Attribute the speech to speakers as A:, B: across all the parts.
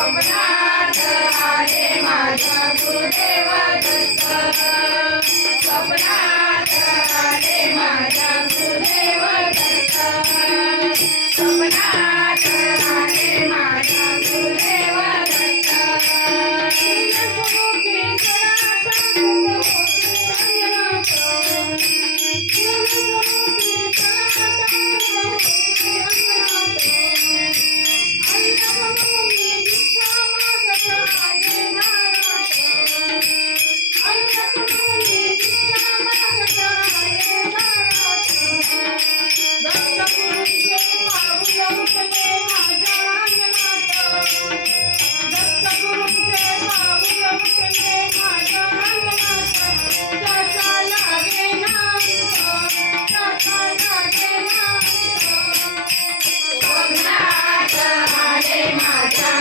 A: स्वप्नात आले माझा गुरुदेव दत्त.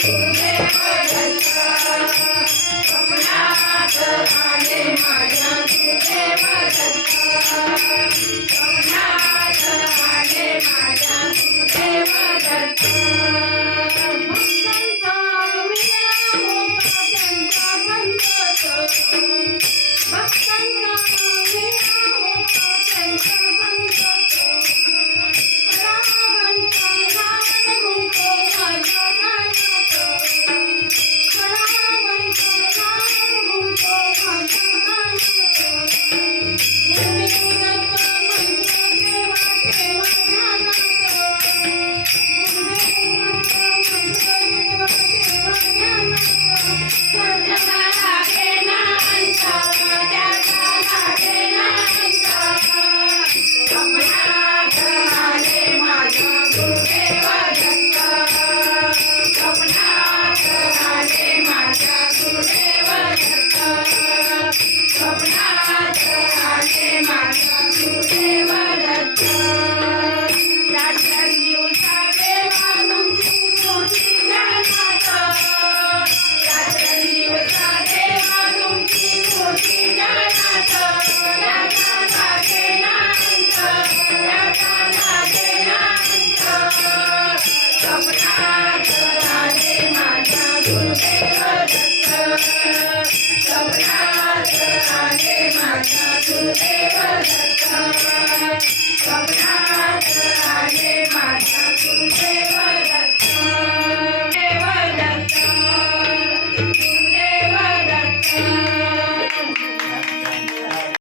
A: Amén.
B: स्वप्नात आले